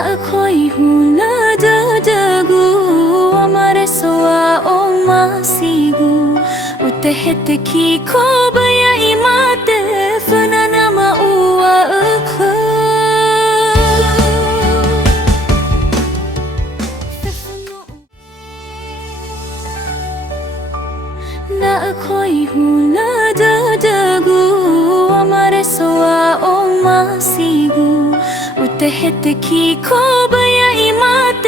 खोई हुला जगू हमारे सोआ ओ मासीगू उतहत की खोब या इमात फना nama uwa aku na खोई हुला जगू हमारे सोआ ओ मासीगू उतहत की खोब या इमात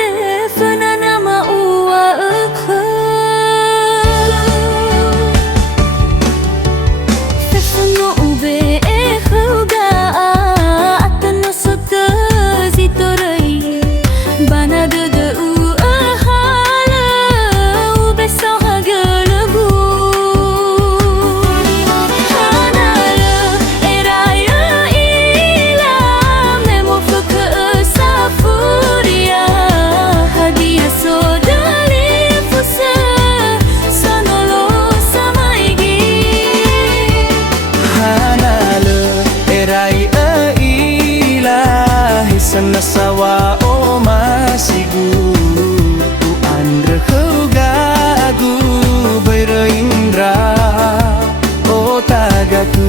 फना nama uwa aku Nasawa o masigu tu andre gagu berindra o tagaku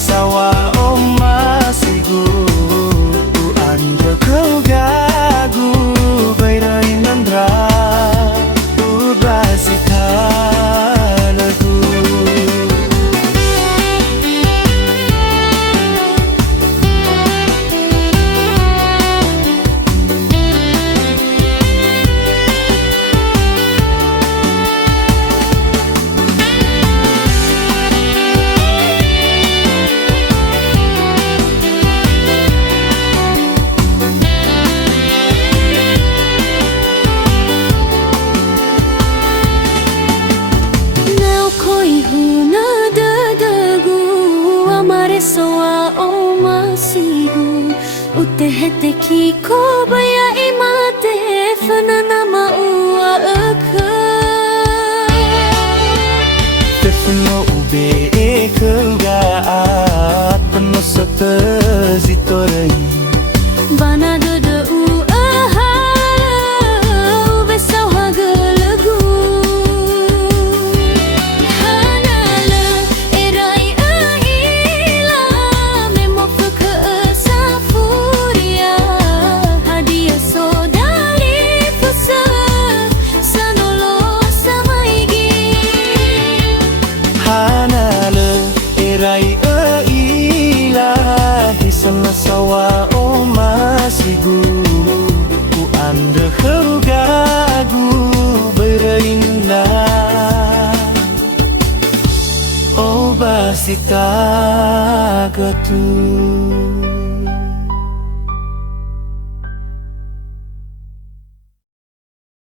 Nasawa o masigu tu andre gagu berindra tu basita lagu उतहत की खोब या इमात फना nama uwa aku Tefno ube kegaat penuh setezitorai bana dodo nasawa o masigu ku andre gagu berindra o basita gatu